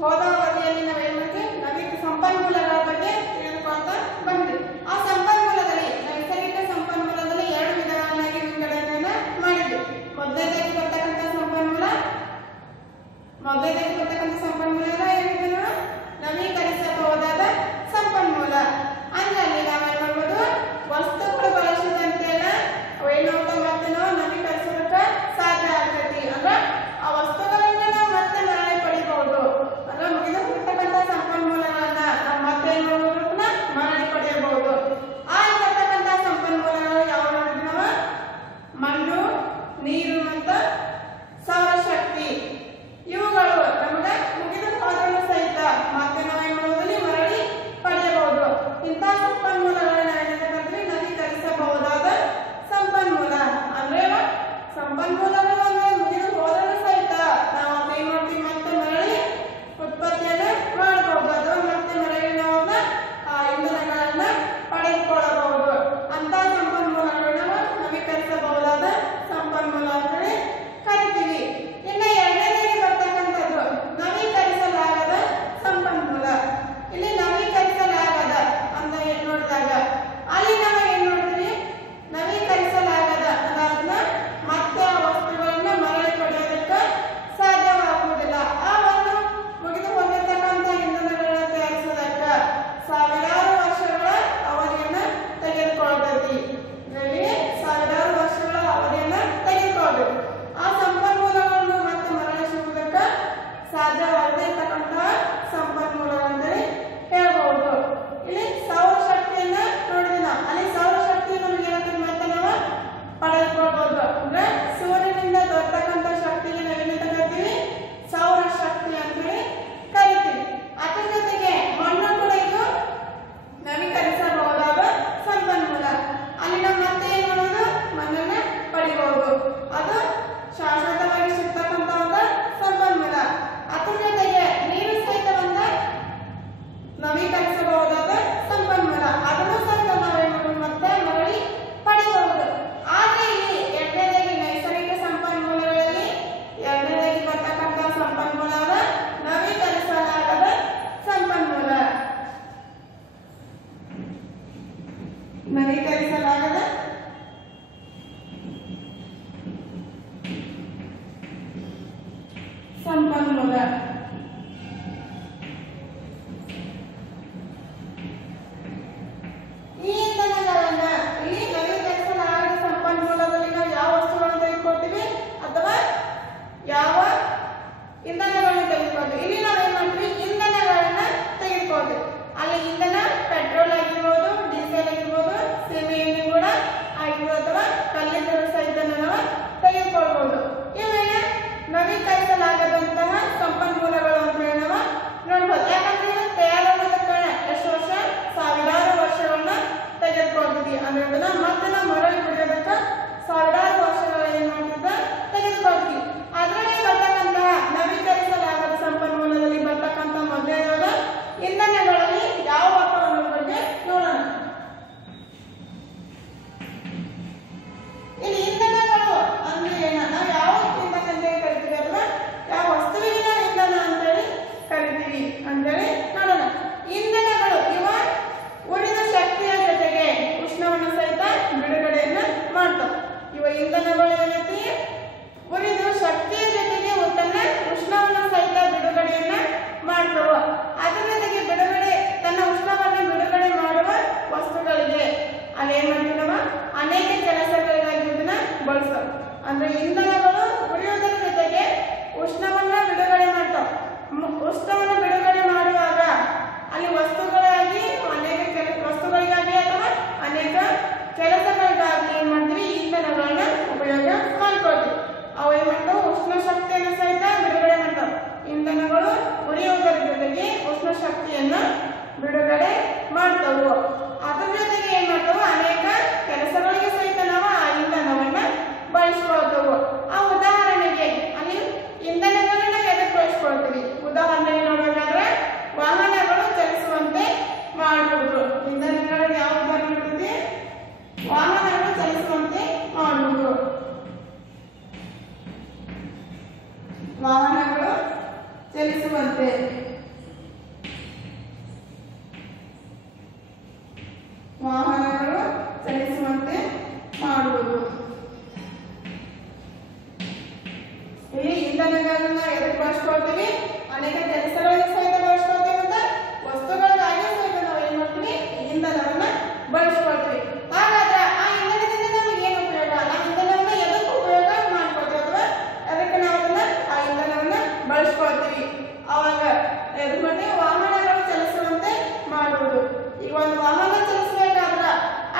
ಹೋದ ಅವಧಿಯಲ್ಲಿ ನಾವೇನ್ ಮಾಡಿದ್ವಿ, ನವೀನ ಸಂಪನ್ಮೂಲಗಳ ಬಗ್ಗೆ ತಿಳಿದುಕೊಳ್ತಾ ಬಂದ್ವಿ. ಆ ಸಂಪನ್ಮೂಲದಲ್ಲಿ ನೈಸರ್ಗಿಕ ಸಂಪನ್ಮೂಲದಲ್ಲಿ 2 ವಿಧಗಳನ್ನಾಗಿ ವಿಂಗಡಣೆಯನ್ನ ಮಾಡಿದ್ವಿ. ಮೊದಲನೇದಾಗಿ ಬರ್ತಕ್ಕಂಥ ಸಂಪನ್ಮೂಲ ಏನಿದೆ, ನವೀಕರಿಸಬಹುದಾದ ಸಂಪನ್ಮೂಲ. ಅಂದ್ರೆ ಅಲ್ಲಿ ನಾವೇನ್ ಮಾಡ್ಬೋದು, ವಸ್ತುಗಳು ಬಳಸಿದಂತೆಲ್ಲ ಅವೇನಂತ ಮತ್ತೆ ನಾವು ನವೀಕರಿಸೋದಕ್ಕೆ ಸಾಧ್ಯ ಆಗ್ತೈತಿ. ಅಂದ್ರೆ ಆ ವಸ್ತುಗಳಿಂದ ನಾವು ಮತ್ತೆ ಮರಳಿ ಪಡಿಬಹುದು. ಅಂದ್ರೆ ಮುಗಿದು ಹೋಗಿರ್ತಕ್ಕಂಥ ಸಂಪನ್ಮೂಲಗಳನ್ನ ನಾವು ಮತ್ತೆ ಏನ್ ಮಾಡ್ಬೋದು, ಮರಳಿ ಪಡೆಯಬಹುದು. ಆ ಇರ್ತಕ್ಕಂಥ ಸಂಪನ್ಮೂಲಗಳು ಯಾವ ನಾವು ಮಣ್ಣು, ನೀರು ಮತ್ತು ಸೌರಶಕ್ತಿ. ಇವುಗಳು ನಮಗೆ ಮುಗಿದು ಹೋದರೂ ಸಹಿತ ಮತ್ತೆ ನಾವೇನ್ ಮಾಡೋದ್ರಲ್ಲಿ ಮರಳಿ ಪಡೆಯಬಹುದು. ಇಂತಹ ಸಂಪನ್ಮೂಲಗಳನ್ನ ಏನಿದೆ ನವೀಕರಿಸಬಹುದಾದ ಸಂಪನ್ಮೂಲ. ಅಂದ್ರೆ ಸಂಪನ್ಮೂಲಗಳು ಅಂದ್ರೆ ಮುಗಿದು ಹೋದರೂ ಸಹಿತ ನಾವು ಏನ್ ಮಾಡ್ತೀವಿ, ಮತ್ತೆ ಮರಳಿ ಉತ್ಪತ್ತಿಯನ್ನ ಮಾಡಬಹುದು ಅಥವಾ ಮತ್ತೆ ಮರಳಿ ನಾವು ಇಂಧನಗಳನ್ನ ಪಡೆದುಕೊಳ್ಳಬಹುದು. ಅಂತ ಸಂಪನ್ಮೂಲಗಳನ್ನ ನವೀಕರಿಸಬಹುದಾದ ಸಂಪನ್ಮೂಲ ಅಂತೇಳಿ ಕರಿತೀವಿ. ಇನ್ನು ಎರಡನೇದಾಗಿ ಬರ್ತಕ್ಕಂಥದ್ದು ನವೀಕರಿಸಲಾಗದ ಸಂಪನ್ಮೂಲ. ಇಲ್ಲಿ ನವೀಕರಿಸಲಾಗದ ಅಂತ ನೋಡಿದಾಗ ಅಲ್ಲಿ ನಾವು ಏನ್ ನೋಡ್ತೀವಿ, ನವೀಕರಿಸಲಾಗದ ಅದನ್ನ ಮತ್ತೆ ಆ ವಸ್ತುಗಳನ್ನ ಮರಳಿ ಪಡೆಯೋದಕ್ಕೆ ಸಾಧ್ಯವಾಗುವುದಿಲ್ಲ. ಆ ಒಂದು ಮುಗಿದು ಹೋಗಿರ್ತಕ್ಕಂಥ ಇಂಧನಗಳನ್ನ ತಯಾರಿಸೋದಕ್ಕೆ ಸಾವಿರಾರು ವರ್ಷಗಳ ಅವಧಿಯನ್ನ ತೆಗೆದುಕೊಳ್ಳತೈತಿ. ಇದರಲ್ಲಿ ಸಾವಿರಾರು ವರ್ಷಗಳ ಅವಧಿಯನ್ನ ತೆಗೆದುಕೊಳ್ಳಬೇಕು. ಆ ಸಂಪನ್ಮೂಲಗಳನ್ನು ಮತ್ತೆ ಮರಳಿಸುವುದಕ್ಕೆ ಸಾಧ್ಯವಾಗದೇ ಇರ್ತಕ್ಕಂತಹ ಸಂಪನ್ಮೂಲಗಳಂತೇಳಿ ಹೇಳ್ಬಹುದು. ಇಲ್ಲಿ ಸೌರಶಕ್ತಿಯನ್ನ ನೋಡಿದ್ವಿ ನಾವು. ಅಲ್ಲಿ ಸೌರಶಕ್ತಿ ನಮಗೆ ಏನಂತ ಮತ್ತೆ ನಾವು ಪಡೆದುಕೊಳ್ಬಹುದು. ಅಂದ್ರೆ ಸೂರ್ಯನಿಂದ ಬರ್ತಕ್ಕಂಥ ಶಕ್ತಿಗೆ ನಾವೇನಂತ ಕರಿತೀವಿ, ಸೌರಶಕ್ತಿ ಅಂತೇಳಿ ಕರಿತೀವಿ. ಅದರ ಜೊತೆಗೆ ಮಣ್ಣು ಕೂಡ ಇದು ನವೀಕರಿಸಬಹುದಾದ ಸಂಪನ್ಮೂಲ. ಅಲ್ಲಿ ನಾವು ಮತ್ತೆ ಏನ್ ಮಾಡೋದು, ಮಣ್ಣನ್ನ ಪಡಿಬಹುದು. ಅದು ಶಾಶ್ವತವಾಗಿ ಸಿಗ್ತಕ್ಕಂಥ ಒಂದು ಸಂಪನ್ಮೂಲ. ಅದರ ಜೊತೆಗೆ ನೀರು ಸಹಿತ ಒಂದು ನವೀಕರಿಸಬಹುದಾದ ಸಂಪನ್ಮೂಲ. ಅದನ್ನು ಸಹಿತ ನಾವೇನ್ ಮಾಡೋದು, ಮತ್ತೆ ಮರಳಿ ಪಡೆಯಬಹುದು. ಆದ್ರೆ ಇಲ್ಲಿ ಎರಡನೇದಾಗಿ ನೈಸರ್ಗಿಕ ಸಂಪನ್ಮೂಲಗಳಲ್ಲಿ ಎರಡನೇದಾಗಿ ಬರ್ತಕ್ಕಂಥ ಸಂಪನ್ಮೂಲ ನವೀಕರಿಸಲಾಗದ ಸಂಪನ್ಮೂಲ. ನವೀಕರಿಸಲಾಗದ ಸಂಪನ್ಮೂಲ. ಈ ಇಂಧನಗಳನ್ನ ಇಲ್ಲಿ ನವೀಕರಿಸಲಾಗದ ಸಂಪನ್ಮೂಲದಲ್ಲಿ ನಾವು ಯಾವ ವಸ್ತುಗಳನ್ನು ತೆಗೆದುಕೊಳ್ತೀವಿ ಅಥವಾ ಯಾವ ಇಂಧನಗಳನ್ನು ತೆಗೆದುಕೊಳ್ತೀವಿ. ಇಲ್ಲಿ ನಾವೇನ್ ಮಾಡ್ತೀವಿ, ಇಂಧನಗಳನ್ನ ತೆಗೆದುಕೊಳ್ತೀವಿ. ಅಲ್ಲಿ ಇಂಧನ ಪೆಟ್ರೋಲ್ ಆಗಿರ್ಬೋದು, ಡೀಸೆಲ್ ಆಗಿರ್ಬೋದು, ಸೀಮೆ ಎಣ್ಣೆ ಕೂಡ ಆಗಿರ್ಬೋದು ಅಥವಾ ಕಲ್ಲಿದ್ದಲು ಸಹಿತ ನಾವು ತೆಗೆದುಕೊಳ್ಬಹುದು. ಇವೇನ ನವೀಕರಿಸಲಾಗದಂತಹ ಸಂಪನ್ಮೂಲಗಳು ಅಂತ ಹೇಳಿ ನಾವು ನೋಡ್ಬೋದು. ಯಾಕಂದ್ರೆ ತಯಾರಾಗೋದಕ್ಕೆ ಎಷ್ಟು ವರ್ಷ, ಸಾವಿರಾರು ವರ್ಷಗಳನ್ನ ತೆಗೆದುಕೊಳ್ತೀವಿ. ಅಂದ್ರೆ ಅದನ್ನ ಮತ್ತೆ ನಾವು ಮರಳಿ ಪಡೆಯೋದಕ್ಕೆ ಸಾವಿರಾರು ವರ್ಷಗಳ ಏನ್ ಮಾಡ್ತಿದ್ದ ತೆಗೆದುಕೊಳ್ತೀವಿ. ಅದರಲ್ಲಿ ಬರ್ತಕ್ಕಂತಹ ನವೀಕರಿಸಲಾಗದ ಸಂಪನ್ಮೂಲದಲ್ಲಿ ಬರ್ತಕ್ಕಂಥ ಮೊದಲನೇದಾದ ಇಂಧನಗಳಲ್ಲಿ ಯಾವ ವಸ್ತುಗಳ ಬಗ್ಗೆ ನೋಡೋಣ. ಇಲ್ಲಿ ಇಂಧನಗಳು ಅಂದ್ರೆ ಏನ, ನಾವು ಯಾವ ಇಂಧನ ಅಂತೇಳಿ ಕರಿತೀವಿ ಅಥವಾ ಯಾವ ವಸ್ತುವಿಗೆ ನಾವು ಇಂಧನ ಅಂತೇಳಿ ಕರಿತೀವಿ ಅಂತೇಳಿ ನೋಡೋಣ. ಇಂಧನಗಳು ಇವ ಉರಿದ ಶಕ್ತಿಯ ಜೊತೆಗೆ ಉಷ್ಣವನ್ನು ಸಹಿತ ಬಿಡುಗಡೆಯನ್ನ ಮಾಡ್ತಾವ. ಇವ ಇಂಧನಗಳು ಏನೈತಿ, ಉರಿದು ಶಕ್ತಿಯ ಜೊತೆಗೆ ಉಷ್ಣವನ್ನು ಸಹಿತ ಬಿಡುಗಡೆಯನ್ನ ಮಾಡ್ತಾವ. ಅದರ ಜೊತೆಗೆ ತನ್ನ ಉಷ್ಣವನ್ನು ಬಿಡುಗಡೆ ಮಾಡುವ ವಸ್ತುಗಳಿಗೆ ಅಲ್ಲೇನ್ ಮಾಡ್ತೀವಿ ನಾವು ಅನೇಕ ಕೆಲಸಗಳಿಗಾಗಿ ಇದನ್ನ ಬಳಸ್ತಾವ. ಅಂದ್ರೆ ಇಂಧನಗಳು ಉರಿಯುವುದರ ಜೊತೆಗೆ ಉಷ್ಣವನ್ನ ಬಿಡುಗಡೆ ಮಾಡ್ತಾವ. ಉಷ್ಣವನ್ನು ಬಿಡುಗಡೆ ಮಾಡುವಾಗ ಅಲ್ಲಿ ವಸ್ತುಗಳಿಗಾಗಿ ಅಥವಾ ಅನೇಕ ಕೆಲಸಗಳಿಗಾಗಿ ಏನ್ ಮಾಡ್ತೀವಿ, ಇಂಧನಗಳನ್ನ ಉಪಯೋಗ ಮಾಡ್ಕೊಳ್ತೀವಿ. ಅವು ಏನ್ ಮಾಡ್ತಾವ, ಉಷ್ಣ ಶಕ್ತಿಯನ್ನು ಸಹಿತ ಬಿಡುಗಡೆ ಮಾಡ್ತಾವ. ಇಂಧನಗಳು ಉರಿಯುವುದರ ಜೊತೆಗೆ ಉಷ್ಣ ಶಕ್ತಿಯನ್ನ ಬಿಡುಗಡೆ ಮಾಡ್ತಾವು. ಅದರ ಜೊತೆಗೆ ಏನ್ ಮಾಡ್ತಾವ, ಅನೇಕ ಕೆಲಸಗಳಿಗೆ ಸಹಿತ ನಾವು ಆ ಇಂಧನವನ್ನ ಬಳಸ್ಕೊಳ್ತೇವೆ. ಆ ಉದಾಹರಣೆಗೆ ಅಲ್ಲಿ ಇಂಧನಗಳನ್ನ ಎದಕ್ಕೆ ಬಳಸ್ಕೊಳ್ತೀವಿ, ಉದಾಹರಣೆಗೆ ನೋಡಬೇಕಾದ್ರೆ ವಾಹನಗಳು ಚಲಿಸುವಂತೆ ಮಾಡುವುದು. ಇಂಧನಗಳು ಯಾವ ಉದಾಹರಣೆ ಇರ್ತದೆ, ವಾಹನಗಳು ಚಲಿಸುವಂತೆ ಮಾಡುವುದು. ವಾಹನಗಳು ಚಲಿಸುವಂತೆ ಇಂಧನಗಳನ್ನ ಎದಕ್ಕೆ ಬಳಸ್ಕೊಳ್ತೀವಿ? ಅನೇಕ ಕೆಲಸಗಳಿಗೆ ಸಹಿತ ಬಳಸ್ಕೊಳ್ತೀವಿ ಮತ್ತು ವಸ್ತುಗಳಿಗಾಗಿ ಸಹಿತ ನಾವು ಏನ್ ಮಾಡ್ತೀವಿ? ಇಂಧನವನ್ನ ಬಳಸ್ಕೊಳ್ತೀವಿ. ಹಾಗಾದ್ರೆ ಆ ಇಂಧನದಿಂದ ನಮಗೆ ಏನು ಉಪಯೋಗ? ನಾವು ಇಂಧನವನ್ನ ಎದಕ್ಕೆ ಉಪಯೋಗ ಮಾಡ್ಕೊಳ್ತೀವಿ ಅಥವಾ ಅದಕ್ಕೆ ನಾವು ಅದನ್ನ ಆ ಇಂಧನವನ್ನ ಬಳಸ್ಕೊಳ್ತೀವಿ? ಅವಾಗ ಎದಕ್ಕೆ ಮಾಡ್ತೀವಿ? ವಾಹನಗಳು ಚಲಿಸುವಂತೆ ಮಾಡುವುದು. ಈಗ ಒಂದು ವಾಹನ ಚಲಿಸಬೇಕಾದ್ರ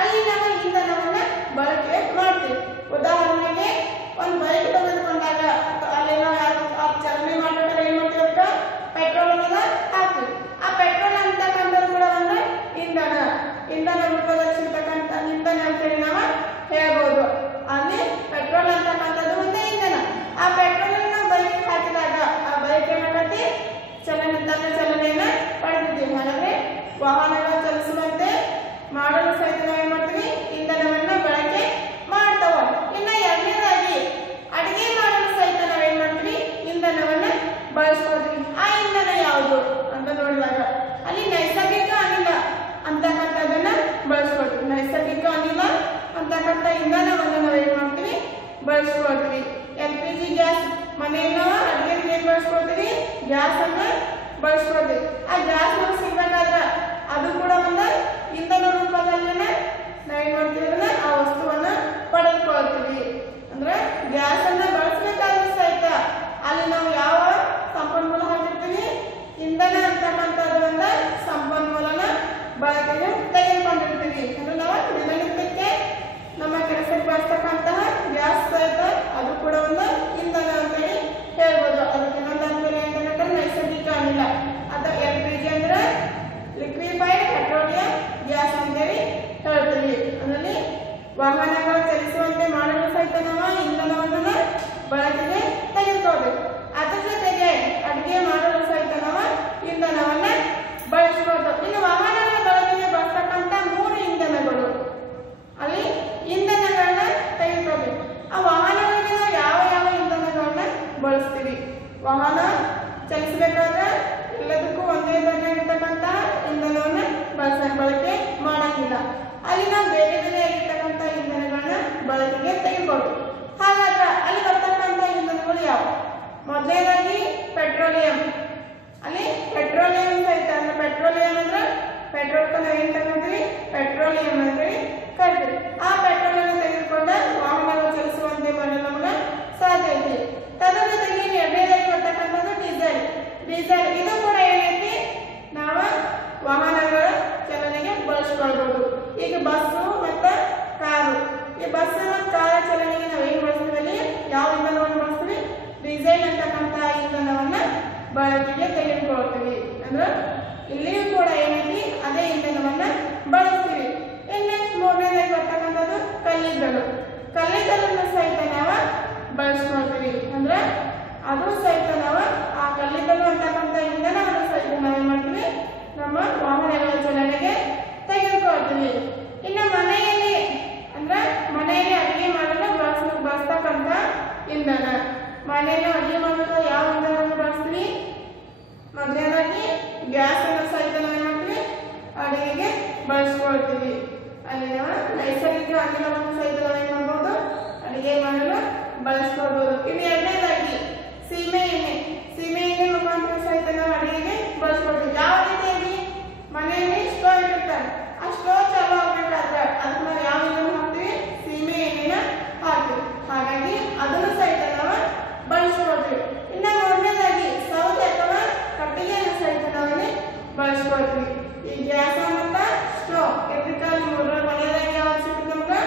ಅಲ್ಲಿ ನಾವು ಇಂಧನವನ್ನ ಬಳಕೆ ಮಾಡ್ತೀವಿ. ಉದಾಹರಣೆಗೆ ಒಂದು ಬೈಕ್ ತೆಗೆದುಕೊಂಡಾಗ ಅಲ್ಲಿ ನಾವು ಚಲನೆ ಮಾಡಬೇಕಾದ್ರೆ ಏನ್ ಮಾಡ್ತೀವಿ? ಅದಕ್ಕೆ ಪೆಟ್ರೋಲ್ ಅನ್ನ ಹಾಕ್ತೀವಿ. ಆ ಪೆಟ್ರೋಲ್ ಅಂತಕ್ಕಂಥದ್ದು ಕೂಡ ಒಂದು ಇಂಧನ ರೂಪದಲ್ಲಿ ಸಿಗ್ತಕ್ಕಂಥ ಇಂಧನ ಅಂತೇಳಿ ನಾವು ಹೇಳ್ಬೋದು. ಅಲ್ಲಿ ಪೆಟ್ರೋಲ್ ಅಂತಕ್ಕಂಥದ್ದು ಒಂದು ಇಂಧನ. ಆ ಪೆಟ್ರೋಲ್ ಅನ್ನ ಬೈಕ್ ಹಾಕಿದಾಗ ಆ ಬೈಕ್ ಏನಾಗತ್ತೆ? ಚಲನೆಯನ್ನ ಪಡೆದಿದ್ದೀವಿ. ಹಾಗಾದ್ರೆ ವಾಹನಗಳು ಚಲಿಸುವಂತೆ ಮಾಡಲು ಸಹಿತ ನಾವು ಏನ್ ಮಾಡ್ತೀವಿ? ಇಂಧನವನ್ನ ಬಳಕೆ ಮಾಡ್ತಾವ. ಇನ್ನ ಎರಡನೇದಾಗಿ ಅಡಿಗೆ ಮಾಡಲು ಸಹಿತ ನಾವೇನ್ ಮಾಡ್ತೀವಿ? ಇಂಧನವನ್ನ ಬಳಸ್ಕೊಳ್ತೀವಿ. ಆ ಇಂಧನ ಯಾವುದು ಅಂತ ನೋಡಿದಾಗ ಅಲ್ಲಿ ನೈಸರ್ಗಿಕ ಅನಿಲ ಅಂತಕ್ಕಂಥದ್ದನ್ನ ಬಳಸ್ಕೊಳ್ತೀವಿ. ನೈಸರ್ಗಿಕ ಅನಿಲ ಅಂತಕ್ಕಂಥ ಇಂಧನವನ್ನ ನಾವು ಏನ್ ಮಾಡ್ತೀವಿ? ಬಳಸ್ಕೊಳ್ತೀವಿ. LPG ಗ್ಯಾಸ್ ಮನೆಯನ್ನ ಅಡಿಗೆಗೆ ಏನ್ ಬಳಸ್ಕೊಳ್ತೀವಿ? ಗ್ಯಾಸ್ ಅನ್ನ ಬಳಸ್ಕೊಳ್ತೀವಿ. ಆ ಗ್ಯಾಸ್ ನಮ್ಗೆ ಸಿಗ್ಬೇಕಾದ್ರೆ ಅದು ಕೂಡ ಒಂದು ಇಂಧನ ರೂಪದಲ್ಲಿ ನಾವೇನ್ ಮಾಡ್ತೀವಿ? ಆ ವಸ್ತುವನ್ನ ಪಡೆದುಕೊಳ್ತೀವಿ. ಅಂದ್ರೆ ಗ್ಯಾಸ್ ಅನ್ನ ಬಳಸಬೇಕಾದ್ರೂ ಸಹಿತ ಅಲ್ಲಿ ನಾವು ಯಾವ ಸಂಪನ್ಮೂಲ ಹಾಕಿರ್ತೀವಿ? ಇಂಧನ ಅಂತಕ್ಕಂಥದ್ದು ಒಂದು ಸಂಪನ್ಮೂಲನ ಬಳಕೆಗೆ ತೆಗೆದುಕೊಂಡಿರ್ತೀವಿ. ಅಂದ್ರೆ ನಾವು ದಿನನಿತ್ಯಕ್ಕೆ ನಮ್ಮ ಕೆಲಸಕ್ಕೆ ಬಳಸ್ತಕ್ಕಂತಹ ಗ್ಯಾಸ್ ಸಹಿತ ಅದು ಕೂಡ ಒಂದು ಇಂಧನ ಅಂತೇಳಿ ಹೇಳ್ಬೋದು. ಅದಕ್ಕೆ ಇನ್ನೊಂದು ಅಂದ್ಮೇಲೆ ಏನಂತಂದ್ರೆ ನೈಸರ್ಗಿಕ ಅನಿಲ ಅಥವಾ LPG ಅಂದ್ರೆ ಲಿಕ್ವಿಫೈಡ್ ಪೆಟ್ರೋಲಿಯಂ ಗ್ಯಾಸ್ ಅಂತೇಳಿ ಹೇಳ್ತೀವಿ. ಅದರಲ್ಲಿ ವಾಹನಗಳು ಚಲಿಸುವಂತೆ ಮಾಡಲು ಸಹಿತ ನಾವು ಇಂಧನವನ್ನ ಬಳಕೆಗೆ ತೆಗೆದುಕೊಳ್ಬೇಕು. ಅದರ ಜೊತೆಗೆ ಅಡುಗೆ ಮಾಡಲು ಸಹಿತ ನಾವು ಇಂಧನವನ್ನ ಬಳಸ್ಕೊಳ್ತೇವೆ. ಇನ್ನು ವಾಹನಗಳ ಬಳಕೆಗೆ ಬಳಸ್ತಕ್ಕಂಥ 3 ಇಂಧನಗಳು ಅಲ್ಲಿ ಇಂಧನಗಳನ್ನ ತೆಗೆದುಕೊಳ್ಬೇಕು. ಆ ವಾಹನಗಳಿಗೆ ನಾವು ಯಾವ ಇಂಧನಗಳನ್ನ ಬಳಸ್ತೀವಿ? ವಾಹನ ಚಲಿಸಬೇಕಾದ್ರೆ ಎಲ್ಲದಕ್ಕೂ ಒಂದೇ ಇರ್ತಕ್ಕಂಥ ಇಂಧನವನ್ನ ಬಳಕೆ ಮಾಡಂಗಿಲ್ಲ. ಅಲ್ಲಿ ನಾವು ಬೇರೆ ಆಗಿರ್ತಕ್ಕಂಥ ಇಂಧನಗಳನ್ನ ಬಳಕೆಗೆ ತೆಗೆದುಕೊಳ್ಬೇಕು. ಹಾಗಾದ್ರೆ ಅಲ್ಲಿ ಬರ್ತಕ್ಕಂಥ ಇಂಧನಗಳು ಯಾವ? ಮೊದಲನೇದಾಗಿ ಪೆಟ್ರೋಲಿಯಂ. ಅಲ್ಲಿ ಪೆಟ್ರೋಲಿಯಂ ಸಹಿತ ಅಂದ್ರೆ ಪೆಟ್ರೋಲಿಯಂ ಅಂದ್ರೆ ಪೆಟ್ರೋಲ್ ನಾವೇನ್ ತಗೊಂತೀವಿ? ಪೆಟ್ರೋಲಿಯಂ ಅಂತೇಳಿ ಕರಿತೀವಿ. ಆ ಪೆಟ್ರೋಲ್ ಅನ್ನು ತೆಗೆದುಕೊಂಡ ವಾಹನಗಳು ಚಲಿಸುವಂತೆ ಮಾಡಲು ನಮಗೆ ಸಾಧ್ಯ ಐತಿ. ತನ್ನ ಜೊತೆಗೆ ಎರಡನೇದಾಗಿ ಬರ್ತಕ್ಕಂಥದ್ದು ಡೀಸೆಲ್. ಇದು ಕೂಡ ಏನೈತಿ? ನಾವು ವಾಹನಗಳ ಚಲನೆಗೆ ಬಳಸ್ಕೊಳ್ಬಹುದು. ಈಗ ಬಸ್ಸು ಮತ್ತು ಕಾರು. ಈ ಬಸ್ ಮತ್ತು ಕಾರ ಚಲನೆಗೆ ನಾವು ಏನ್ ಬಳಸ್ತೀವಿ? ಯಾವ ಇಂಧನವನ್ನು ಬಳಸ್ತೀವಿ? ಡೀಸೆಲ್ ಅಂತಕ್ಕಂಥ ಇಂಧನವನ್ನ ಬಳಕೆಗೆ ತೆಗೆದುಕೊಳ್ತೀವಿ. ಅಂದ್ರೆ ಇಲ್ಲಿಯೂ ಕೂಡ ಏನೈತಿ? ಅದೇ ಇಂಧನವನ್ನ ಬಳಸ್ತೀವಿ. ನೆಕ್ಸ್ಟ್ ಮೂರನೇದಾಗಿ ಬರ್ತಕ್ಕಂಥದ್ದು ಕಲ್ಲಿದ್ದಲನ್ನು ಸಹಿತ ನಾವು ಬಳಸ್ಕೊಳ್ತೀವಿ. ಅಂದ್ರೆ ಅದು ಸಹಿತ ನಾವು ಆ ಕಲ್ಲಿದ್ದಲು ಅಂತಕ್ಕಂಥ ಇಂಧನವನ್ನು ಸಹಿತ ನಾವೇನ್ ಮಾಡ್ತೀವಿ? ನಮ್ಮ ವಾಹನಗಳ ಚಲನೆಗೆ ತೆಗೆದುಕೊಳ್ತೀವಿ. ಇನ್ನು ಮನೆಯಲ್ಲಿ ಅಂದ್ರೆ ಮನೆಯಲ್ಲಿ ಅಡುಗೆ ಮಾಡಲು ಬಳಸ್ತಕ್ಕಂಥ ಇಂಧನ. ಮನೆಯಲ್ಲಿ ಅಡುಗೆ ಮಾಡಲು ಯಾವ ಇಂಧನವನ್ನು ಬಳಸ್ತೀವಿ? ಮೊದಲನೇದಾಗಿ ಗ್ಯಾಸ್ ಅನ್ನು ಸಹಿತ ನಾವೇನ್ ಮಾಡ್ತೀವಿ? ಅಡುಗೆಗೆ ಬಳಸ್ಕೊಳ್ತೀವಿ. ಅಲ್ಲಿ ನಾವು ನೈಸರ್ಗಿಕ ಅನಿಲವನ್ನು ಸಹಿತ ನಾವೇನ್ ಮಾಡ್ಬೋದು? ಅಡುಗೆ ಮಾಡಲು ಬಳಸ್ಕೊಳ್ಬಹುದು. ಇನ್ನು ಎರಡನೇದಾಗಿ ಸೀಮೆ ಎಣ್ಣೆ ಮುಖಾಂತರ ಸಹಿತ ನಾವು ಅಡುಗೆಗೆ ಬಳಸ್ಕೊಳ್ತೀವಿ. ಯಾವ ರೀತಿಯಾಗಿ? ಮನೆಯಲ್ಲಿ ಸ್ಟೋವ್ ಇಟ್ಟಿರ್ತಾರೆ. ಆ ಸ್ಟೋವ್ ಚಾಲು ಆಗ್ಬೇಕಾದ್ರೆ ಅದಕ್ಕೆ ನಾವು ಯಾವ ಇಂಧನ ಹಾಕ್ತೀವಿ? ಸೀಮೆ ಎಣ್ಣೆನ ಹಾಕ್ತೀವಿ. ಹಾಗಾಗಿ ಅದನ್ನು ಸಹಿತ ನಾವು ಬಳಸ್ಕೊಳ್ತೀವಿ. ಇನ್ನು ಮೂರನೇದಾಗಿ ಸೌದೆ ಅಥವಾ ಕಟ್ಟಿಗೆಯನ್ನು ಸಹಿತ ನಾವಲ್ಲಿ ಬಳಸ್ಕೊಳ್ತೀವಿ. ಈ ಗ್ಯಾಸ್ ಮತ್ತು ಸ್ಟೋವ್ ಎಲೆಕ್ಟ್ರಿಕಲ್ ಮನೆಯದಾಗಿ ಯಾವ್ದು ಸಿಗುತ್ತೆ? ನಮ್ಗೆ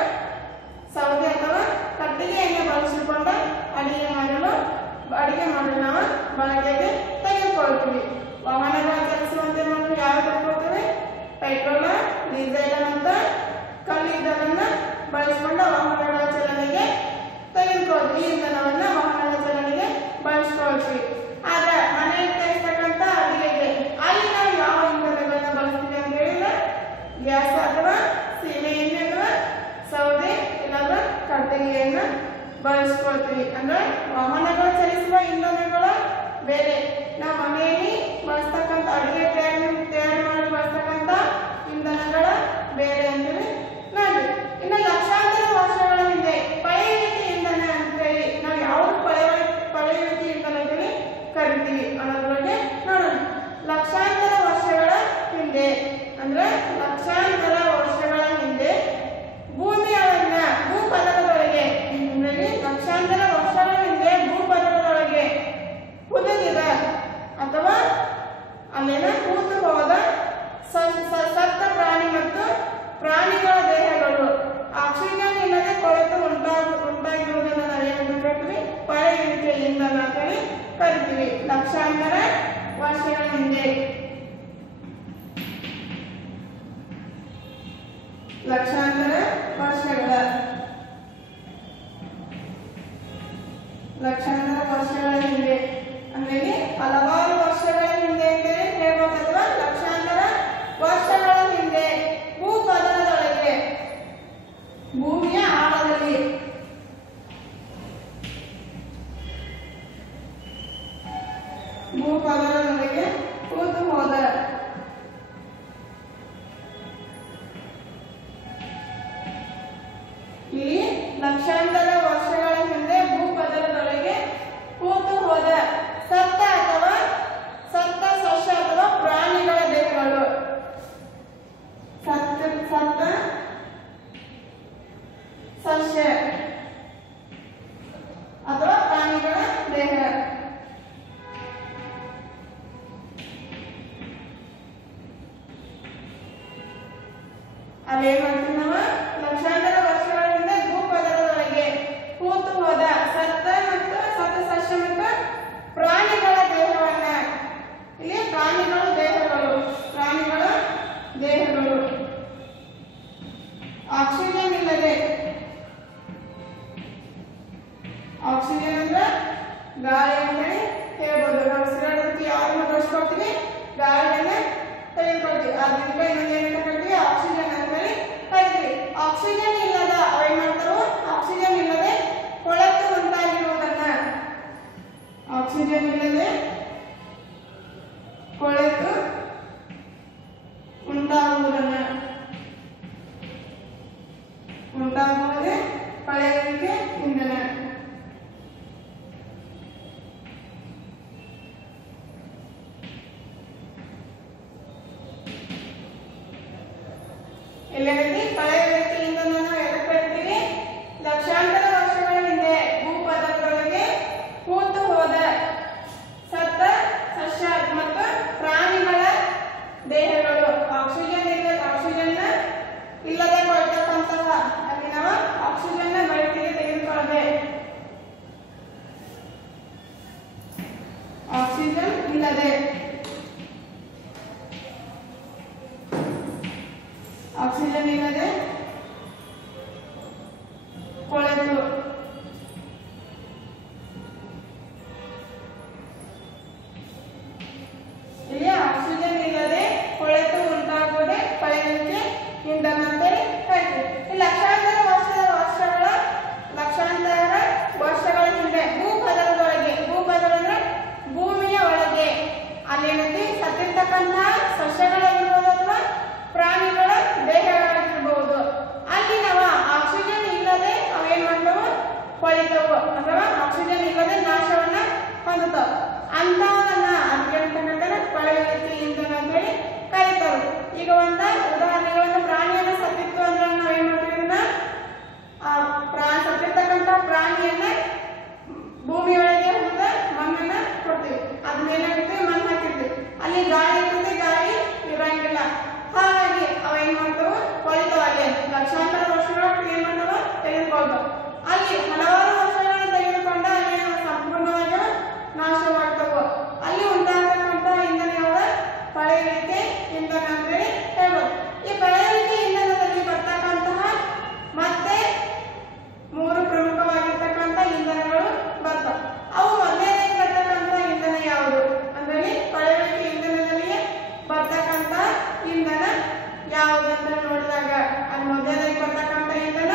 ಲಕ್ಷಾಂತರ ವರ್ಷಗಳ ಹಿಂದೆ ಭೂಮಿಯನ್ನ ಭೂಪದರದೊಳಗೆ ಲಕ್ಷಾಂತರ ವರ್ಷಗಳ ಹಿಂದೆ ಭೂಪದರದೊಳಗೆ ಹುದುಗಿದ ಅಥವಾ ಅಲ್ಲಿನ ಕೂತು ಹೋದ ಸತ್ತ ಪ್ರಾಣಿ ಮತ್ತು ಪ್ರಾಣಿಗಳ ದೇಹಗಳು ಆಕ್ಸಿಜನ್ ಇಲ್ಲದೆ ಕೊಳೆತು ಉಂಟಾಗಿರುವುದನ್ನು ನಾವೇನು ಕರಿತೀವಿ ಪಳೆಯುವಿಕೆ ಇಂಧನ ಅಂತೇಳಿ ಕರಿತೀವಿ. ಲಕ್ಷಾಂತರ ವರ್ಷಗಳ ಹಿಂದೆ ಲಕ್ಷಾಂತರ ವರ್ಷಗಳ ಹಿಂದೆ ಅಂದ್ರೆ ಹಲವಾರು ವರ್ಷಗಳ ಹಿಂದೆ ಅಂತೇಳಿ ಹೇಳ್ಬೋದು ಅಥವಾ ಲಕ್ಷಾಂತರ ವರ್ಷಗಳ ಹಿಂದೆ ಭೂಪದರದೊಳಗೆ ಭೂಮಿಯ ಆಳದಲ್ಲಿ ಭೂಪದರದೊಳಗೆ ಕೂತು ಹೋದ ಇಲ್ಲಿ ಲಕ್ಷಾಂತರ ವರ್ಷಗಳ ಹಿಂದೆ ಭೂಪದರದೊಳಗೆ ಕೂತು ಹೋದ ಸತ್ತ ಸಸ್ಯ ಅಥವಾ ಪ್ರಾಣಿಗಳ ದೇಹಗಳು ಸತ್ತ ಸಸ್ಯ ಅಥವಾ ಪ್ರಾಣಿಗಳ ದೇಹ ಅಲ್ಲೇ ಮಾಡ್ತೀವಿ ನಾವು ಲಕ್ಷಾಂತರ ವರ್ಷಗಳ ಹಿಂದೆ ಭೂಪದರದೊಳಗೆ ಕೂತು ಹೋದ ಸತ್ತ ಸಸ್ಯ ಮತ್ತು ಪ್ರಾಣಿಗಳ ದೇಹವನ್ನ ಇಲ್ಲಿ ಪ್ರಾಣಿಗಳ ದೇಹಗಳು ಆಕ್ಸಿಜನ್ ಇಲ್ಲದೆ ಆಕ್ಸಿಜನ್ ಅಂದ್ರೆ ಗಾಳಿ ಅಂತೇಳಿ ಹೇಳ್ಬೋದು. ನಾವು ಉಸಿರಾಡೋದಕ್ಕೆ ಯಾರನ್ನ ಬಳಸ್ಕೊಳ್ತೀವಿ ಗಾಳಿಯನ್ನ ತೆಗೆದುಕೊಳ್ತೀವಿ. ಅದರಿಂದ ಇನ್ನೊಂದೇನು ಕರಿತೀವಿ ಆಕ್ಸಿಜನ್ ಅಂತೇಳಿ ಕರಿತೀವಿ. ಆಕ್ಸಿಜನ್ ಇಲ್ಲದ ಅವೇನ್ ಮಾಡ್ತಾರೋ ಆಕ್ಸಿಜನ್ ಇಲ್ಲದೆ ಕೊಳೆತು ಉಂಟಾಗಿರುವುದನ್ನ ಆಕ್ಸಿಜನ್ ಇಲ್ಲದೆ ಕೊಳೆತು ಉಂಟಾಗುವುದೇ ಪಳೆಯುವಿಕೆ ಇಂಧನ. ಎಲ್ಲೆಲ್ಲಿ ಪಳೆಯುವಿಕೆ ಇಂಧನ ಎದಕ್ಕೆ ಕರಿತೀವಿ? ಲಕ್ಷಾಂತರ ವರ್ಷಗಳ ಹಿಂದೆ ಭೂಪದರದೊಳಗೆ ಕೂತು ಹೋದ ಸತ್ತ ಸಸ್ಯ ಮತ್ತು ಪ್ರಾಣಿಗಳ ದೇಹಗಳು ಆಕ್ಸಿಜನ್ ಇಲ್ಲದೆ ಕೊಳ್ತಕ್ಕಂತಹ ಅಲ್ಲಿ ನಾವು ಆಕ್ಸಿಜನ್ ಬಳಕೆಗೆ ತೆಗೆದುಕೊಳ್ಳದೆ ಆಕ್ಸಿಜನ್ ಇಲ್ಲದೆ ಕೊಳೆತು ಇಲ್ಲಿ ಆಕ್ಸಿಜನ್ ಇಲ್ಲದೆ ಕೊಳೆತು ಉಂಟಾಗುವುದೇ ಪಳೆಯುವಿಕೆ ಇಂಧನ ಅಂತೇಳಿ ಕರಿತೀವಿ. ಲಕ್ಷಾಂತರ ವರ್ಷಗಳ ಹಿಂದೆ ಭೂಪದರ ಅಂದ್ರೆ ಭೂಮಿಯ ಒಳಗೆ ಅಲ್ಲೇನೈತಿ ಸತ್ತಿರ್ತಕ್ಕಂಥ ಸಸ್ಯಗಳಾಗಿರ್ಬೋದು ಅಥವಾ ಪ್ರಾಣಿಗಳ ದೇಹಗಳಾಗಿರ್ಬಹುದು. ಅಲ್ಲಿ ನಾವು ಆಕ್ಸಿಜನ್ ಇಲ್ಲದೆ ಅವೇನ್ ಮಾಡ್ತಾವ ಕೊಳಿತವು ಅಥವಾ ಆಕ್ಸಿಜನ್ ಇಲ್ಲದೆ ನಾಶವನ್ನ ಹೊಂದುತ್ತವ. ಅಂತವನ್ನ ಅದಕ್ಕೆ ಪಳೆಯುವಿಕೆ ಇಂಧನ ಅಂತ ಹೇಳಿ ಕರೀತಾರೆ. ಈಗ ಉದಾಹರಣೆಗಳನ್ನು ಪ್ರಾಣಿಯನ್ನ ಸತ್ತಿತ್ತು ಅಂದ್ರೆ ನಾವು ಏನ್ ಮಾಡ್ತೀವಿ ಸತ್ತಿರ್ತಕ್ಕಂಥ ಪ್ರಾಣಿಯನ್ನ ಭೂಮಿಯೊಳಗೆ ಹೋದ ಮಣ್ಣನ್ನ ಕೊಡ್ತೀವಿ. ಅದನ್ನೇನಾಗಿರ್ತೀವಿ ಮಣ್ಣು ಹಾಕಿರ್ತೀವಿ. ಅಲ್ಲಿ ಗಾಳಿ ಇರುತ್ತೆ, ಗಾಳಿ ಇರಂಗಿಲ್ಲ. ಹಾಗಾಗಿ ಅವ ಏನ್ ಮಾಡ್ತಾವ ಕೊಳಿತಾವ. ಅಲ್ಲಿ ಲಕ್ಷಾಂತರ ವರ್ಷಗಳ ಏನ್ ಮಾಡ್ತಾವ ತೆಗೆದುಕೊಳ್ತಾವ. ಅಲ್ಲಿ ಹಲವಾರು ವರ್ಷಗಳನ್ನು ತೆಗೆದುಕೊಂಡ ಅಲ್ಲಿ ಸಂಪೂರ್ಣವಾಗಿ ನಾಶವಾಗ್ತಾವ. ಅಲ್ಲಿ ಉಂಟಾಗತಕ್ಕಂಥ ಇಂಧನ ಯಾವ್ದ ಪಳೆಯುವಿಕೆ ಇಂಧನ ಅಂತೇಳಿ ಹೇಳ್ಬೋದು. ಈ ಪಳೆಯುವಿಕೆ ಇಂಧನದಲ್ಲಿ ಬರ್ತಕ್ಕಂತಹ ಮತ್ತೆ 3 ಪ್ರಮುಖವಾಗಿರ್ತಕ್ಕಂಥ ಇಂಧನಗಳು ಬರ್ತಾವ. ಅವು ಮೊದಲನೇದಾಗಿ ಬರ್ತಕ್ಕಂಥ ಇಂಧನ ಯಾವುದು ಅಂದ್ರೆ ಪಳೆಯುವಿಕೆ ಇಂಧನದಲ್ಲಿ ಬರ್ತಕ್ಕಂಥ ಇಂಧನ ಯಾವುದಂತ ನೋಡಿದಾಗ ಅಲ್ಲಿ ಮೊದಲನೇದಾಗಿ ಬರ್ತಕ್ಕಂಥ ಇಂಧನ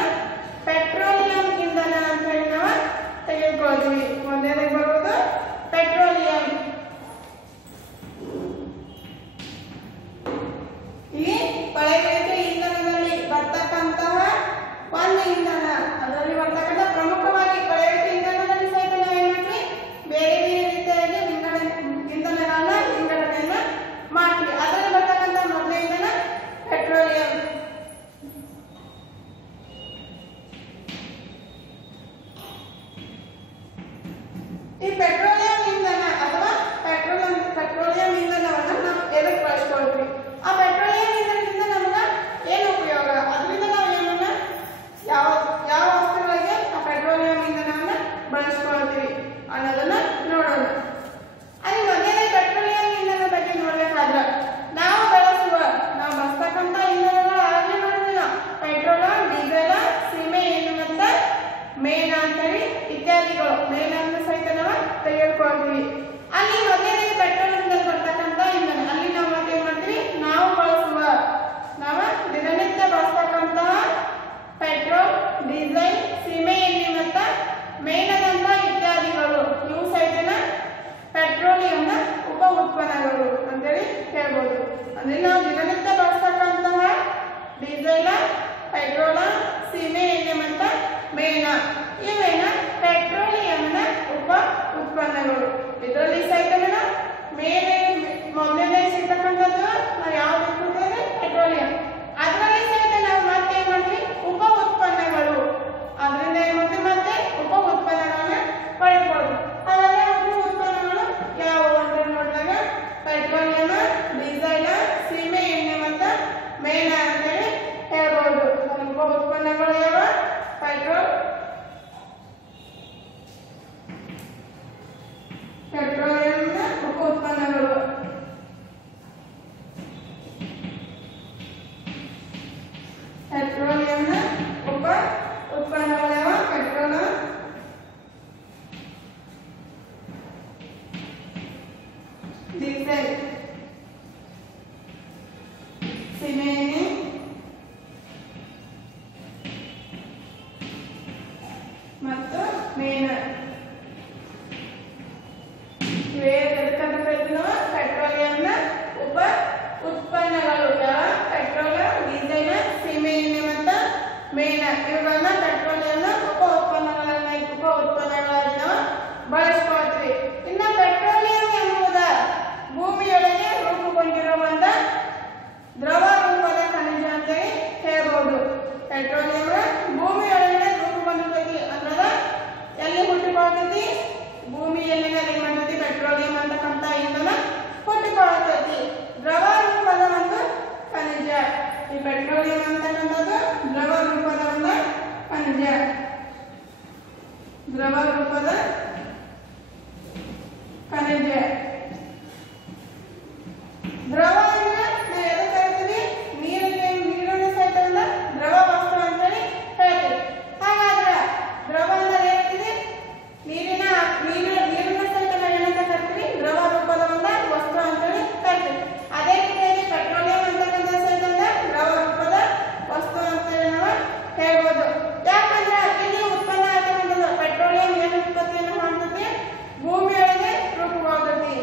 ಪೆಟ್ರೋಲಿಯಂ ಇಂಧನ ಅಂತ ಹೇಳಿ ನಾವು ತೆಗೆದುಕೊಳ್ತೀವಿ. ಮೊದಲನೇದಾಗಿ ಬರುವುದು ಪೆಟ್ರೋಲಿಯಂ. ಈ ಪಳೆಯುವಿಕೆ ಡೀಸೆಲ್, ಸೀಮೆಎಣ್ಣೆ, ಮತ್ತು ಮೇಣ. ಪೆಟ್ರೋಲಿಯಂನ ಉಪ ಉತ್ಪನ್ನಗಳು ಯಾವ? ಪೆಟ್ರೋಲಿಯಂ, ಡೀಸೆಲ್, ಸೀಮೆಎಣ್ಣೆ ಮತ್ತು ಮೇಣ. ಇವುಗಳನ್ನ ಪೆಟ್ರೋಲಿಯಂನ ಉಪ ಉತ್ಪನ್ನಗಳಾಗಿ ನಾವು ಬಳಸ್ಕೊಳ್ತೀವಿ. ಇನ್ನು ಪೆಟ್ರೋಲಿಯಂ ಎಂಬುದ ಭೂಮಿಯೊಳಗೆ ರೂಪುಗೊಂಡಿರುವಂತ ದ್ರವ ರೂಪದ ಖನಿಜ ಅಂತೇಳಿ ಹೇಳ್ಬೋದು. ಪೆಟ್ರೋಲಿಯಂ ಭೂಮಿಯೊಳಗಡೆ ರೂಪುಗೊಂಡಿರ್ತೈತಿ ಅಂದ್ರೆ ಎಲ್ಲಿ ಹುಟ್ಟಿಕೊಳ್ಳತೈತಿ? ಭೂಮಿಯಲ್ಲಿ ಏನ್ ಮಾಡ್ತೈತಿ? ಪೆಟ್ರೋಲಿಯಂ ಅಂತಕ್ಕಂಥ ಇಂಧನ ಹುಟ್ಟಿಕೊಳ್ಳತೈತಿ. ದ್ರವ ರೂಪದ ಒಂದು ಖನಿಜ. ಈ ಪೆಟ್ರೋಲಿಯಂ ಅಂತಕ್ಕಂಥದ್ದು ದ್ರವ ರೂಪದ ಒಂದು ಖನಿಜ. ದ್ರವ ರೂಪದ ಖನಿಜ. ದ್ರವ ಅಂದ್ರೆ ನಾವು ಎದಕ್ಕೆ ಕರಿತೀವಿ? ನೀರನ್ನು ಸಹಿತ ದ್ರವ ವಸ್ತು ಅಂತೇಳಿ ಹೇಳ್ತೀವಿ. ಹಾಗಾದ್ರೆ ದ್ರವ ಅಂದ್ರೆ ಏನಿದೆ? ನೀರನ್ನು ಸಹಿತ ನಾವು ಏನಂತ ಕರಿತೀವಿ? ದ್ರವ ರೂಪದ ಒಂದು ವಸ್ತು ಅಂತೇಳಿ ಕರಿತೀವಿ. ಅದೇ ರೀತಿಯಾಗಿ ಪೆಟ್ರೋಲಿಯಂ ಅಂತಕ್ಕಂಥ ಸಹಿತ ದ್ರವ ರೂಪದ ವಸ್ತು ಅಂತೇಳಿ ನಾವು ಹೇಳ್ಬೋದು. ಯಾಕಂದ್ರೆ ಇಲ್ಲಿ ಉತ್ಪನ್ನ ಆಗ್ತಕ್ಕಂಥದ್ದು ಪೆಟ್ರೋಲಿಯಂ ಏನು ಉತ್ಪತ್ತಿಯನ್ನು ಮಾಡ್ತೈತಿ? ಭೂಮಿಯೊಳಗೆ ರೂಪುಗೊಳ್ತೈತಿ.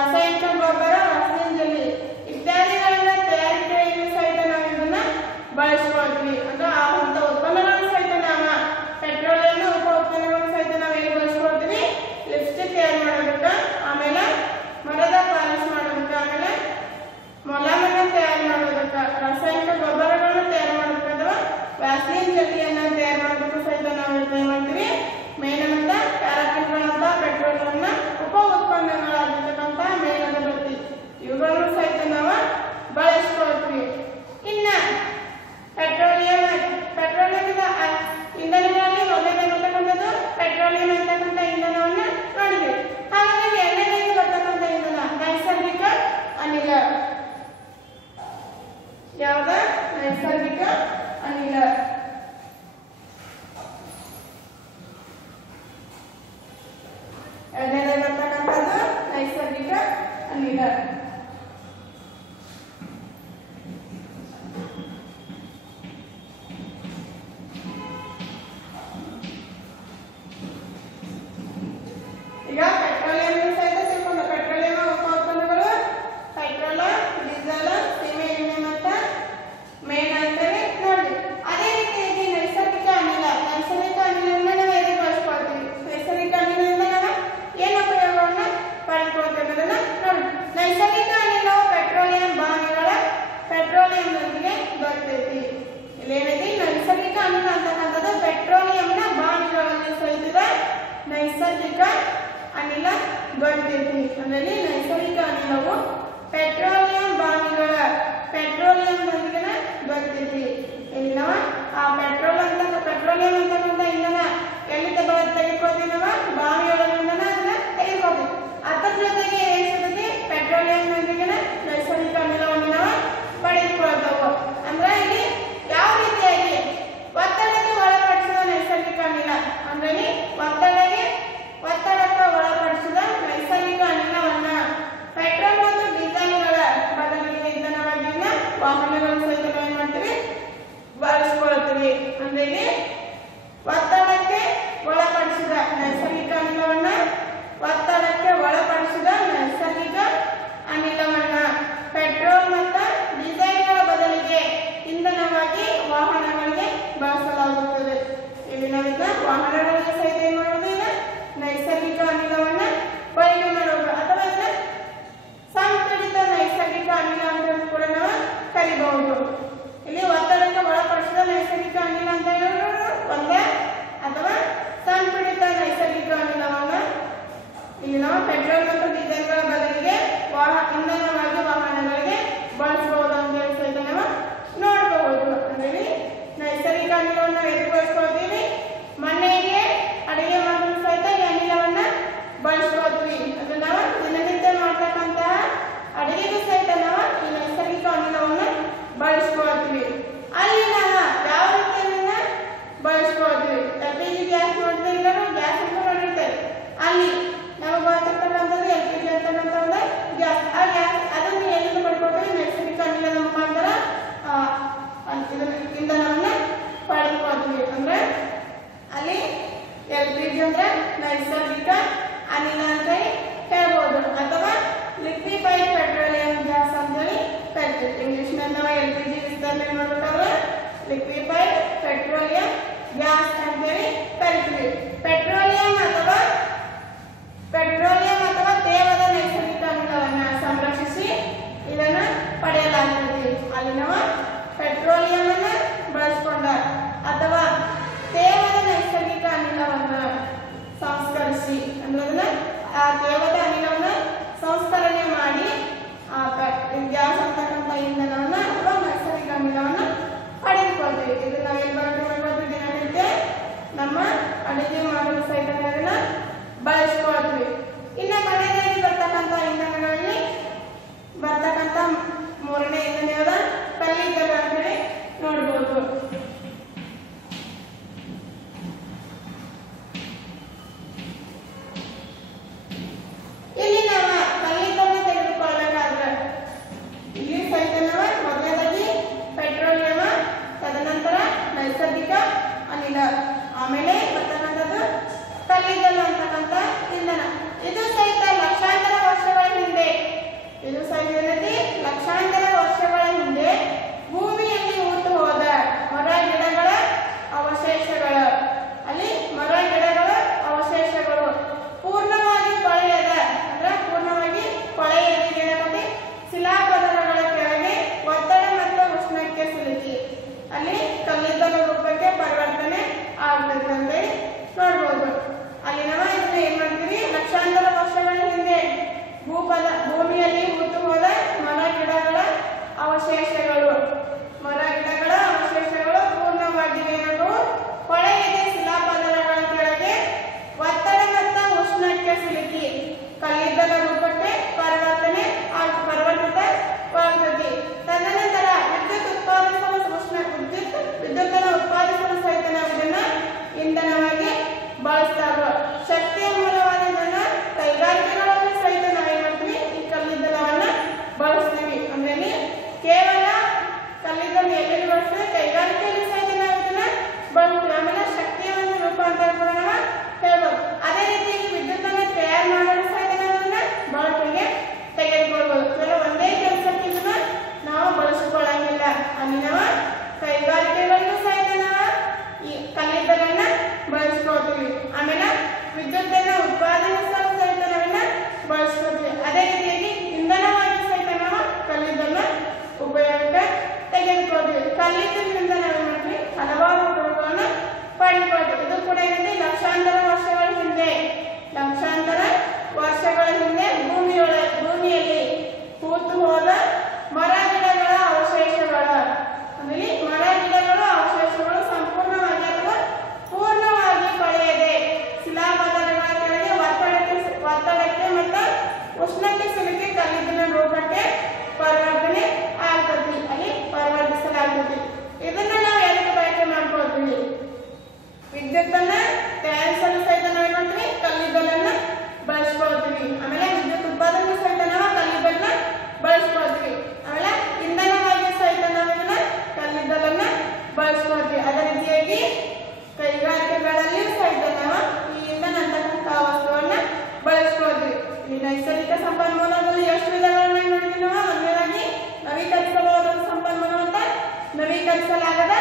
ರಾಸಾಯನಿಕ ಗೊಬ್ಬರ, ರಾಸಾಯನಿಕ ಜಲ್ಲಿ ಇತ್ಯಾದಿಗಳನ್ನ ತಯಾರಿಕೆಯಲ್ಲಿ ಸಹಿತ ನಾವು ಇದನ್ನ ಬಳಸ್ಕೊಳ್ತೀವಿ. ಅಂದ್ರೆ ಆ ಅಂತ ಉತ್ಪನ್ನಗಳನ್ನು ಸಹಿತ ನಾವು ಪೆಟ್ರೋಲಿಯಂ ಉಪ ಉತ್ಪನ್ನಗಳನ್ನು ಸಹಿತ ನಾವು ಎಲ್ಲಿ ಬಳಸ್ಕೊಳ್ತೀವಿ? ಲಿಪ್ಸ್ಟಿಕ್ ತಯಾರು ಮಾಡೋದಕ್ಕೆ, ಆಮೇಲೆ ಮರದ ಪಾಲಿಶ್ ಮಾಡೋದಕ್ಕೆ, ಆಮೇಲೆ ಮೊಲಾಮನ್ನ ತಯಾರು ಮಾಡೋದಕ್ಕೆ, ರಾಸಾಯನಿಕ ಗೊಬ್ಬರಗಳನ್ನು ತಯಾರು ಮಾಡೋದಕ್ಕೆ ಅಥವಾ ವ್ಯಾಸ್ಲಿನ್ ಜಲ್ಲಿಯನ್ನು ತಯಾರು ಮಾಡೋದಕ್ಕೂ ಸಹಿತ ನಾವು ಏನು ಮಾಡ್ತೀವಿ? ಮೇಣದಿಂದ ಪ್ಯಾರಾಫಿನ್ಗಳಂತ ಪೆಟ್ರೋಲಿಯಂನ ಉಪ ಉತ್ಪನ್ನಗಳಾಗಿರ್ತಕ್ಕಂಥ ಮೇಣದ ಬತ್ತಿ ಇವುಗಳನ್ನು ಸಹಿತ ನಾವು ಬಳಸ್ಕೊಳ್ತೀವಿ. ಇನ್ನ ಪೆಟ್ರೋಲಿಯಂದ ಇಂಧನಗಳಲ್ಲಿ ಮೊದಲನೇದಿರ್ತಕ್ಕಂಥದ್ದು ಪೆಟ್ರೋಲಿಯಂ ಅಂತಕ್ಕಂಥ ಇಂಧನವನ್ನ ನೋಡಿದ್ವಿ. ಹಾಗಾಗಿ ಎರಡನೇದಾಗಿ ಬರ್ತಕ್ಕಂಥ ಇಂಧನ ನೈಸರ್ಗಿಕ ಅನಿಲ. ಯಾವ್ದ? ನೈಸರ್ಗಿಕ ಅನಿಲ. ಎರಡನೇದಾಗಿ ಬರ್ತಕ್ಕಂಥದ್ದು ನೈಸರ್ಗಿಕ ಅನಿಲ. ಈಗ ಪೆಟ್ರೋಲಿಯಂ ಸಹಿತ ತಿಳ್ಕೊಂಡು ಪೆಟ್ರೋಲಿಯಂ ಉಪ ಉತ್ಪನ್ನಗಳು ಪೆಟ್ರೋಲ್, ಡೀಸೆಲ್, ಸೀಮೆ ಎಣ್ಣೆ ಮತ್ತು ಮೇಣ ಅಂತೇಳಿ ನೋಡಿ. ಅದೇ ರೀತಿಯಾಗಿ ನೈಸರ್ಗಿಕ ಅನಿಲ. ನೈಸರ್ಗಿಕ ಅನಿಲವನ್ನು ನಾವು ಹೇಗೆ ಬಳಸ್ಕೊಳ್ತೀವಿ? ನೈಸರ್ಗಿಕ ಅನಿಲದಿಂದ ನಾವು ಏನು ಉಪಯೋಗವನ್ನು ಪಡ್ಕೊಳ್ತೇವೆ ಅನ್ನೋದನ್ನ ನೋಡಿ. ನೈಸರ್ಗಿಕ ಅನಿಲವು ಪೆಟ್ರೋಲಿಯಂನೊಂದಿಗೆ ಬರ್ತೈತಿ. ಇಲ್ಲೇನೈತಿ? ನೈಸರ್ಗಿಕ ಅನಿಲ ಅಂತಕ್ಕಂಥದ್ದು ಪೆಟ್ರೋಲಿಯಂನ ಬಾವಿಗಳಲ್ಲಿ ಸಹಿತ ನೈಸರ್ಗಿಕ ಅನಿಲ ಬರ್ತೈತಿ. ಅಂದ್ರೆ ನೈಸರ್ಗಿಕ ಅನಿಲವು ಪೆಟ್ರೋಲಿಯಂನೊಂದಿಗೆ ಬರ್ತೈತಿ. ಇಲ್ಲಿ ನಾವು ಆ ಪೆಟ್ರೋಲಿಯಂ ಅಂತಕ್ಕಂಥ ಇಂಧನ ಎಲ್ಲಿ ತೆಗೆದುಕೊಳ್ತೀವಿ? ನಾವು ಬಾವಿಯೊಳಗಿಂದ ಅದನ್ನ ತೆಗೆದುಕೊಳ್ತೀವಿ. ಅದರ ಜೊತೆಗೆ ಏನ್ ಸಿಗುತ್ತೆ? ಪೆಟ್ರೋಲಿಯಂನೊಂದಿಗೆ ನೈಸರ್ಗಿಕ ಅನಿಲವನ್ನು ನಾವು ಪಡೆದುಕೊಳ್ತೇವೆ. ಅಂದ್ರೆ ಇಲ್ಲಿ ಯಾವ ರೀತಿಯಾಗಿ ಒತ್ತಡಕ್ಕೆ ಒಳಪಡಿಸಿದ ನೈಸರ್ಗಿಕ ಅನಿಲ ಅಂದ್ರೆ ಒತ್ತಡಕ್ಕೆ ಒಳಪಡಿಸಿದ ನೈಸರ್ಗಿಕ ಅನಿಲವನ್ನ ಪೆಟ್ರೋಲ್ ಮತ್ತು ಡೀಸೆಲ್ಗಳ ಬದಲಿಗೆ ಇಂಧನವಾಗಿ ವಾಹನಗಳು ಸಹಿತ ಏನ್ ಮಾಡ್ತೀವಿ? ಬಳಸ್ಕೊಳ್ತೀವಿ. ಅಂದ್ರೆ ಇಲ್ಲಿ ಒತ್ತಡಕ್ಕೆ ಒಳಪಡಿಸಿದ ನೈಸರ್ಗಿಕ ಅನಿಲವನ್ನ ಪೆಟ್ರೋಲ್ ಮತ್ತು ಡೀಸೆಲ್ಗಳ ಬದಲಿಗೆ ಇಂಧನವಾಗಿ ವಾಹನಗಳಿಗೆ ಬಳಸಲಾಗುತ್ತದೆ. ಇಲ್ಲಿ ನಾವೀಗ ವಾಹನಗಳಿಗೆ ಸಹಿತ ಏನ್ ಮಾಡೋದಿಲ್ಲ? ನೈಸರ್ಗಿಕ ಅನಿಲವನ್ನ ಬಳಕೆ ಮಾಡೋದು ಅಥವಾ ಸಂಪೀಡಿತ ನೈಸರ್ಗಿಕ ಅನಿಲ ಅಂತ ಕೂಡ ನಾವು ಕರಿಬಹುದು. ಇಲ್ಲಿ ಒತ್ತಡಕ್ಕೆ ಒಳಪಡಿಸಿದ ನೈಸರ್ಗಿಕ ಅನಿಲ ಅಂತ ಹೇಳೋದು ಒಂದೇ, ಅಥವಾ ಸಂಪೀಡಿತ ನೈಸರ್ಗಿಕ ಅನಿಲವನ್ನ ಇಲ್ಲಿ ನಾವು ಪೆಟ್ರೋಲ್ ಮತ್ತು ಡೀಸೆಲ್ಗಳ ಬದಲಿಗೆ ಇಂಧನವಾಗಿ ವಾಹನಗಳಿಗೆ ಬಳಸಬಹುದು ಅಂತ ಹೇಳಿ ಸಹಿತ ನಾವು ನೋಡಬಹುದು. ಅಂದ್ರೆ ನೈಸರ್ಗಿಕ ಅನಿಲವನ್ನು ನಾವು ಎಲ್ಲಿ ಬಳಸ್ಕೊಳ್ತೀವಿ? ಮನೆಗೆ ಅಡಿಗೆ ಮಾಡಲು ಸಹಿತ ಈ ಅನಿಲವನ್ನ ಬಳಸ್ಕೊಳ್ತೀವಿ. ಅದು ನಾವು ದಿನನಿತ್ಯ ಮಾಡ್ತಕ್ಕಂತಹ ಅಡಿಗೆಗೂ ಸಹಿತ ನಾವು ಈ ನೈಸರ್ಗಿಕ ಅನಿಲವನ್ನು ಬಳಸ್ಕೊಳ್ತೀವಿ. ಅಲ್ಲಿ ನಾವು ಯಾವ ರೀತಿಯನ್ನ ಬಳಸ್ಕೊಳ್ತೀವಿ? LPG ಗ್ಯಾಸ್ ನೋಡ್ತೀವಿ, ಗ್ಯಾಸ್ ಅಂತ ನೋಡಿರ್ತೇವೆ. ಅಲ್ಲಿ ನಾವು ಬಳಸತಕ್ಕಂಥದ್ದು LPG ಅಂತಕ್ಕಂಥದ್ದು ಗ್ಯಾಸ್. ಆ ಗ್ಯಾಸ್ ಅದನ್ನು ಎಲ್ಲಿಂದ ಪಡ್ಕೊಳ್ತೀವಿ? ನೈಸರ್ಗಿಕ ಅನಿಲದ ಮುಖಾಂತರ ಇಂಧನವನ್ನ ಪಡೆದುಕೊಳ್ತೀವಿ. ಅಂದ್ರೆ ಅಲ್ಲಿ LPG ಅಂದ್ರೆ ನೈಸರ್ಗಿಕ ಅನಿಲ ಅಂತ ಹೇಳ್ಬೋದು, ಅಥವಾ ಲಿಕ್ವಿಫೈಡ್ ಪೆಟ್ರೋಲಿಯಂ ಗ್ಯಾಸ್ ಅಂತೇಳಿ ಕರಿತೀವಿ. ಇಂಗ್ಲಿಷ್ ನಾವು LPG ವಿಸ್ತರಣೆ ಮಾಡ್ಬೇಕಾದ್ರೆ ಲಿಕ್ವಿಫೈಡ್ ಪೆಟ್ರೋಲಿಯಂ ಗ್ಯಾಸ್ ಅಂತೇಳಿ ಕರಿತೀವಿ. ಪೆಟ್ರೋಲಿಯಂ ಅಥವಾ ತೇವದ ನೈಸರ್ಗಿಕ ಅನಿಲವನ್ನ ಸಂರಕ್ಷಿಸಿ ಇದನ್ನ ಪಡೆಯಲಾಗುತ್ತದೆ. ಅಲ್ಲಿ ನಾವು ಪೆಟ್ರೋಲಿಯಂ ಅನ್ನ ಬಳಸಿಕೊಂಡ ಅಥವಾ ತೇವದ ನೈಸರ್ಗಿಕ ಅನಿಲವನ್ನ ಸಂಸ್ಕರಿಸಿ ಅಂದ್ರೆ ಆ ತೇವದ ಅನಿಲವನ್ನ ಸಂಸ್ಕರಣೆ ಮಾಡಿ ಆ ಗ್ಯಾಸ್ ಅಂತಕ್ಕಂಥ ಇಂಧನವನ್ನ ಅಥವಾ ನೈಸರ್ಗಿಕ ಅನಿಲವನ್ನ ಪಡೆದುಕೊಳ್ತೀವಿ. ಇದು ನಾವೇನ್ ಬಳಕೆ ದಿನನಿತ್ಯ ನಮ್ಮ ಅಡುಗೆ ಮಾಡಲು ಸಹಿತ ಅದನ್ನ ಬಳಸ್ಕೊಳ್ತೀವಿ. ಇನ್ನು ಮನೆಯಲ್ಲಿ ಬರ್ತಕ್ಕಂಥ ಇಂಧನಗಳಲ್ಲಿ ಬರ್ತಕ್ಕಂಥ ಮೂರನೇ ಇಂಧನ ಯಾವ್ದ? ಕಲ್ಲಿದ್ದಲು ಅಂತೇಳಿ ನೋಡ್ಬೋದು. ಇಲ್ಲಿ ನಾವು ಕಲ್ಲಿದ್ದಲು ತೆಗೆದುಕೊಳ್ಳಬೇಕಾದ್ರೆ ಇಲ್ಲಿ ಸಹಿತ ನಾವು ಮೊದಲನೇದಾಗಿ ಪೆಟ್ರೋಲಿಯಂ, ತದನಂತರ ನೈಸರ್ಗಿಕ ಅನಿಲ, ಆಮೇಲೆ ಬರ್ತಕ್ಕಂಥದ್ದು ಕಲ್ಲಿದ್ದಲು ಅಂತಕ್ಕಂಥ ಇಂಧನ. ವಿದ್ಯುತ್ತನ್ನ ತಯಾರಿಸಲು ಸಹಿತ ನಾವೇನ್ ಮಾಡ್ತೀವಿ ಕಲ್ಲಿದ್ದಲನ್ನ ಬಳಸ್ಕೊಳ್ತೀವಿ. ಆಮೇಲೆ ವಿದ್ಯುತ್ ಉತ್ಪಾದನೆ ಸಹಿತ ನಾವು ಕಲ್ಲಿದ್ದಲನ್ನ ಬಳಸ್ಕೊಳ್ತೀವಿ. ಆಮೇಲೆ ಇಂಧನವಾಗಿ ಸಹಿತ ನಾವೇನ ಕಲ್ಲಿದ್ದಲನ್ನ ಬಳಸ್ಕೊಳ್ತೀವಿ. ಅದೇ ರೀತಿಯಾಗಿ ಕೈಗಾರಿಕೆಗಳಲ್ಲಿ ಸಹಿತ ನಾವು ಈ ಇಂಧನ ಅಂತಕ್ಕಂಥ ವಸ್ತುವನ್ನ ಬಳಸ್ಕೊಳ್ತೀವಿ. ಈ ನೈಸರ್ಗಿಕ ಸಂಪನ್ಮೂಲದಲ್ಲಿ ಎಷ್ಟು ವಿಧಗಳನ್ನ ನೋಡಿದ್ವಿ ನಾವು? ಒಂದನೇದಾಗಿ ನವೀಕರಿಸಬಹುದಾದ ಸಂಪನ್ಮೂಲ ಅಂತ ನವೀಕರಿಸಲಾಗದ